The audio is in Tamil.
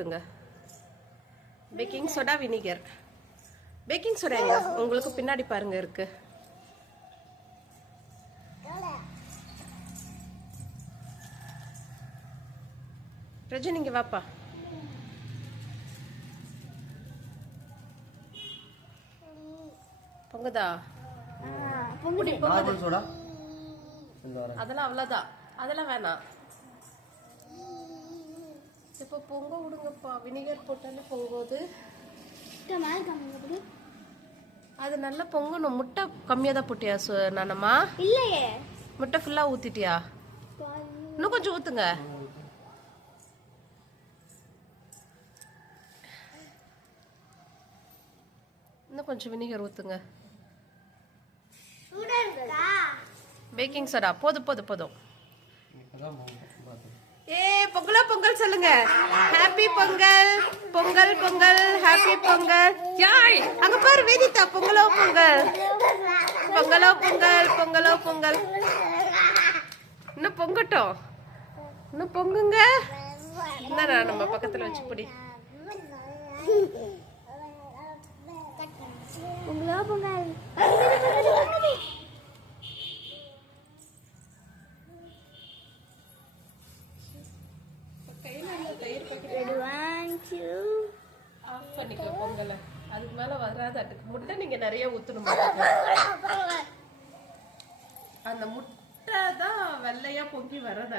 ஊத்துங்க. Baking soda, vinegar. Baking soda எங்க உங்களுக்கு பின்னாடி பாருங்க இருக்கு. பிரஜன் இங்க வாப்பா. பொங்குதா? அதெல்லாம் அவ்வளவுதான், அதெல்லாம் வேணாம். இப்ப பொங்க விடுங்கப்பா. வினிகர் போட்டாலே பொங்குது. அது நல்லா பொங்கணும். முட்டை கம்மியா தான் போட்டியா நானம்மா? இல்லையே, முட்டை ஃபுல்லா ஊத்திட்டியா? இன்னும் கொஞ்சம் ஊத்துங்க. இன்னும் கொஞ்சம் வினிகர் ஊத்துங்க. பேக்கிங் சோடா போதும் போதும் போதும். ஏ பொங்கலோ பொங்கல் சொல்லுங்க. Happy Pongal, Pongal Pongal, happy Pongal. யாய் அங்க பாரு வேதிதா, பொங்கலோ பொங்கல், பொங்கலோ பொங்கல், பொங்கலோ பொங்கல். இன்னும் பொங்கட்டும், இன்னும் பொங்குங்க. என்ன நம்ம பக்கத்துல வச்சு பிடி. பொங்கலோ பொங்கல். ஆஃப் பண்ணிக்கோ பொங்கலை. அதுக்கு மேல வராது. முட்டை நீங்க நிறைய ஊத்தணும். அந்த முட்டை தான் வெள்ளையா பொங்கி வர்றது.